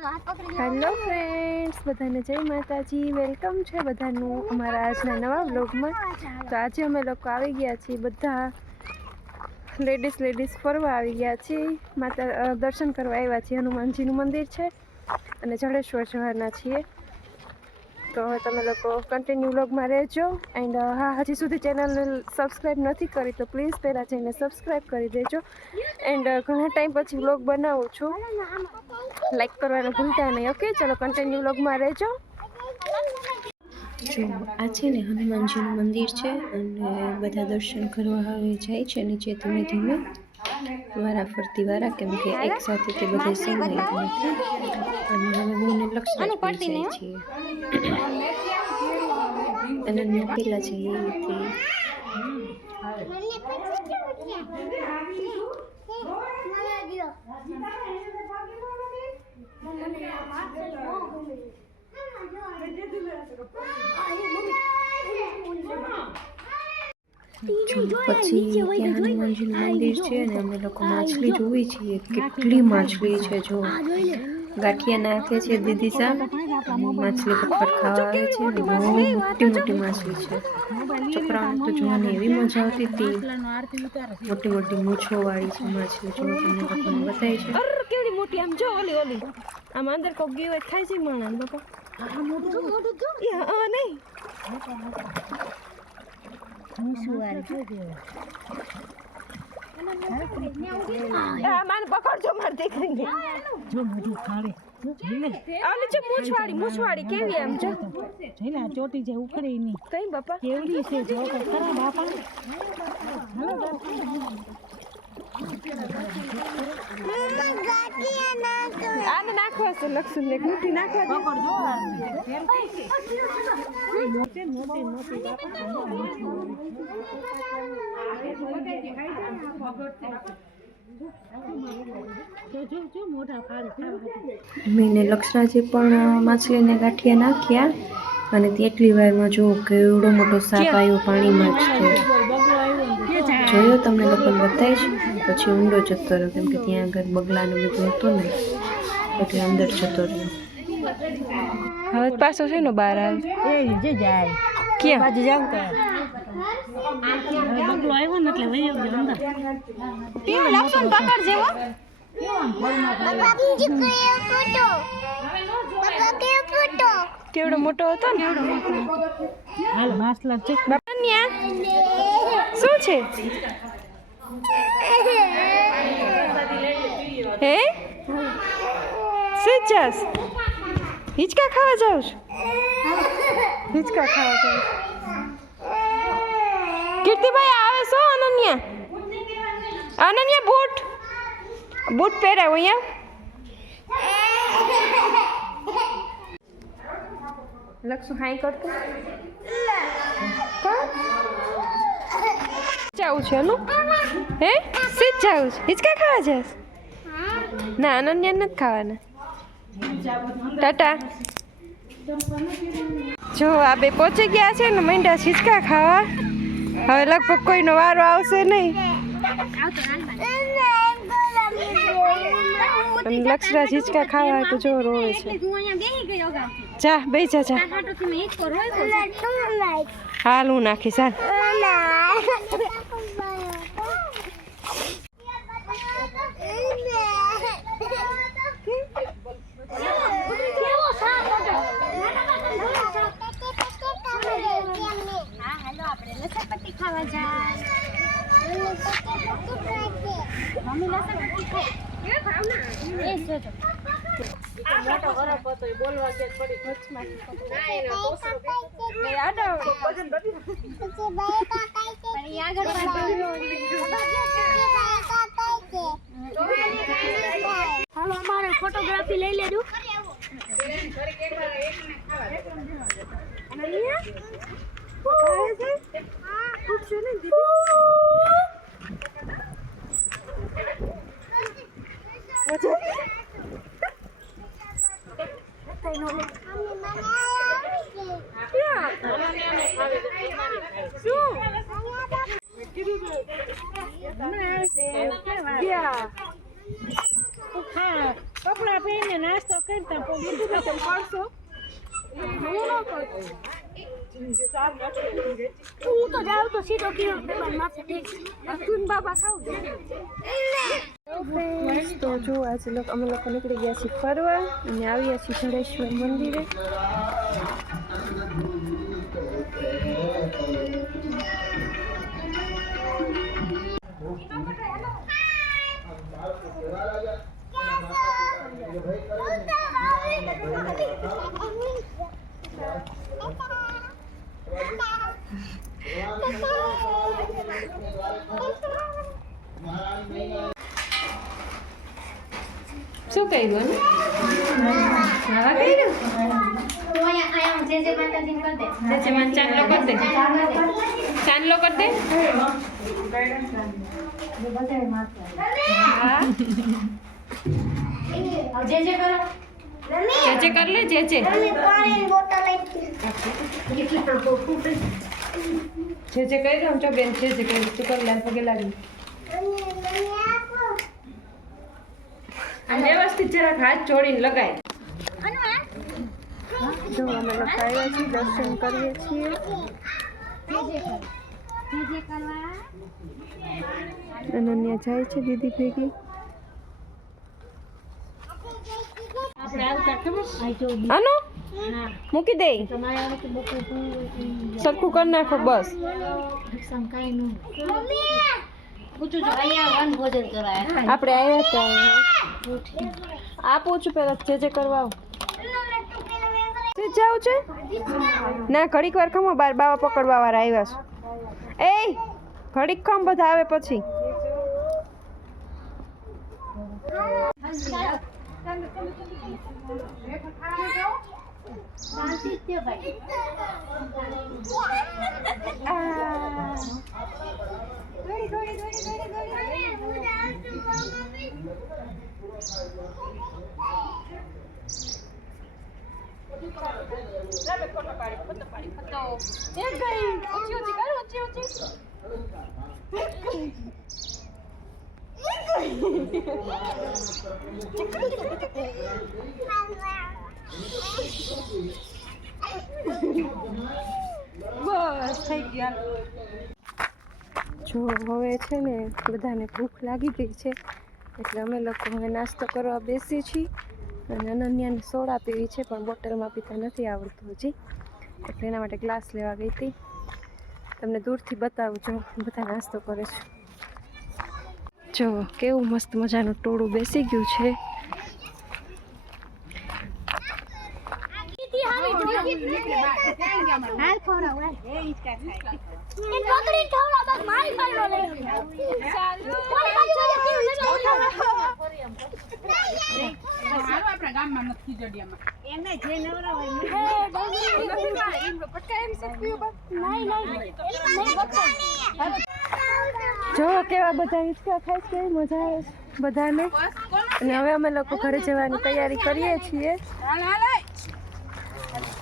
Hello friends બધાને જય માતાજી. વેલકમ છે બધાનું અમારા આજના નવા બ્લોગમાં તો આજે અમે લોકો આવી ગયા છીએ બધા લેડીઝ લેડીઝ ફરવા આવી ગયા છીએ. માતા દર્શન કરવા આવ્યા છીએ. હનુમાનજીનું મંદિર છે અને જડેશ્વર જવાના છીએ. તો હવે તમે લોકો કન્ટિન્યુ બ્લોગમાં રહેજો. એન્ડ હા હજી સુધી ચેનલને સબસ્ક્રાઈબ નથી કરી તો પ્લીઝ પહેલાં જઈને સબસ્ક્રાઈબ કરી દેજો. એન્ડ ઘણા ટાઈમ પછી બ્લોગ બનાવું છું. લાઈક કરવાનું ભૂલતા નહીં ઓકે? ચલો કન્ટિન્યુ વ્લોગમાં રહેજો. જો આ છે ને હનુમાનજીનું મંદિર છે અને બધા દર્શન કરવા આવે જાય છે નીચે ધીમે ધીમે. વારા ફરતી વારા કેમ કે એક સાથે તે બધા સંભાળી નથી. અને હવે હું ને લક્ષ્મણ પડી જાય છીએ અને મેં પેલા જઈએ હતી પછી ત્યાં હનુમાનજીનું મંદિર છે અને અમે લોકો માછલી જોવી છીએ કેટલી માછલી છે જો ગાંઠિયા નાખે છે દીદી સા માછલી પકડ ખાવા આવે છે. બહુ મોટી મોટી માછલી છે છોકરાઓને તો જોવાની એવી મજા આવતી હતી. મોટી મોટી મૂછો વાળી છે માછલી જો તમને બતાવી છે આમ અંદર કોક ગયો હોય ખાઈ જાય માણસ બાપા નહીં મૂછવાળી કેવી એમ જો ચોટી જે ઉખડે નહીં કઈ બાપા કેવડી છે બાપા આને નાખવા છે લક્ષણ ને ગુટી નાખવા દે. મોટી મોટી મોટી મેં લક્ષરાજે પણ માછલીને ગાંઠિયા નાખ્યા. અને તેટલી વારમાં જો કેવડો મોટો સાપ આવ્યો પાણીમાં જ જોયો તમને લોકોને બતાવીશ પછી ઊંડો જતો રહ્યો કેમ કે ત્યાં આગળ બગલાનું બધું હતું ને. એટલે અંદર જતો રહ્યો. હવે પાછો છે ને બહાર આવે. એ જે જાય. ક્યાં? બાજુ જાવ તો. હવે આવ્યો ને એટલે વહી ગયો અંદર લક્ષણ પકડ જેવો કેવડો મોટો હતો ને? હાલ માસલા છે. બાપા શું છે? હે? જાસ હિચકા ખાવા જાઉં હિચકા ખાવા જાઉં કીર્તિભાઈ આવે છો અનન્યા અનન્યા બૂટ? બૂટ પહેરાવ અહીંયા. લક્ષુ હાઈ કરતો જાવું છે એનું? હે? સીધ જાવું છે? હિચકા ખાવા જશ ના અનન્યા નથી ખાવાના. ટાટા. જો આ બે પહોંચી ગયા છે ને મીંડા છીચકા ખાવા. હવે લગભગ કોઈનો વારો આવશે નહીં. લક્ષરા છીચકા ખાવા તો જો રોવે છે. જા બે જા જા. હાલ હું નાખીશ હાલ. હાલો અમારે ફોટોગ્રાફી લઈ લેજો ગયા હા કપડા બેહીને નાસ્તો કરતા પછી પડશો હું તો જાઉં તો સીધો કિલો પેપર માથે ટેક તું બાબા ખાવ તો જો આજે અમે લોકો નીકળી ગયા છીએ ફરવા અને આવ્યા છીએ જડેશ્વર મંદિરે. કર્યું કર્યું જે જે માં ચાંદલો કર દે ચાંદલો કર દે હા જે જે કર લે જે જે જે જે કહી દઉં છો બેન છે જે કહી તું કર લે પગે લાગી અને વ્યવસ્થિત જરાક હાથ જોડીને લગાય. જો અમે લોકો આવ્યા છીએ દર્શન કરીએ છીએ અનન્યા જાય છે દીદી ભેગી. આપણે આવતા ખબર આ જો આનો? મૂકી દે. સરખું કરી નાખો બસ. પૂછું છું અહીંયા વન ભોજન કરાય. આપણે આવ્યા હતા આપું છું પેલા જે જે કરવા જાવું છે? ના ઘડીક વાર ખમો બાર બાવા પકડવા વાળા આવ્યા છું. એ ઘડીક ખમ બધા આવે પછી. ભાઈ બસ થઈ ગયા. જો હવે છે ને બધાને ભૂખ લાગી ગઈ છે. એટલે અમે લોકો હવે નાસ્તો કરવા બેસી છીએ. અને અનન્યાને સોડા પીવી છે, પણ બોટલમાં પીતા નથી આવડતું હજી. એટલે એના માટે ગ્લાસ લેવા ગઈ હતી. તમને દૂરથી બતાવું જો બધા નાસ્તો કરે છે. જો કેવું મસ્ત મજાનું ટોળું બેસી ગયું છે. હાલ ખવડાવ હાલ એ પકડી ખવડાવ બસ મારી પાડો લઈ ચાલો આપણા ગામમાં નથી ખીજડીયામાં. એને જે નવરા હોય ને જો કેવા બધા હિંચકા ખાય છે કેવી મજા આવે બધાને. અને હવે અમે લોકો ઘરે જવાની તૈયારી કરીએ છીએ.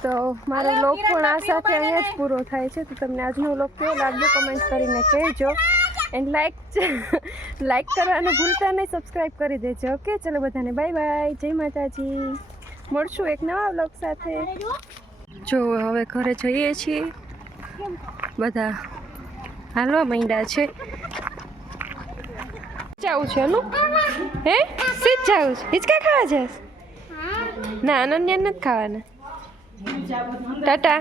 તો મારો લોક પણ આ સાથે અહીંયા જ પૂરો થાય છે તો તમને આજનો લોક કેવો લાગ્યો? કમેન્ટ કરીને કહેજો. એન્ડ લાઈક લાઈક કરવાનું ભૂલતા નહીં સબસ્ક્રાઈબ કરી દેજો. ઓકે ચલો બધાને બાય બાય જય માતાજી. મળશું એક નવા બ્લોગ સાથે. જો હવે ઘરે જઈએ છીએ. બધા હાલવા માંડ્યા છે. જાવું છે અનુ હે? સીધ જાવું છે. હિચકા ખાવા છે ના અનન્યા નથી ખાવાના. ટાટા.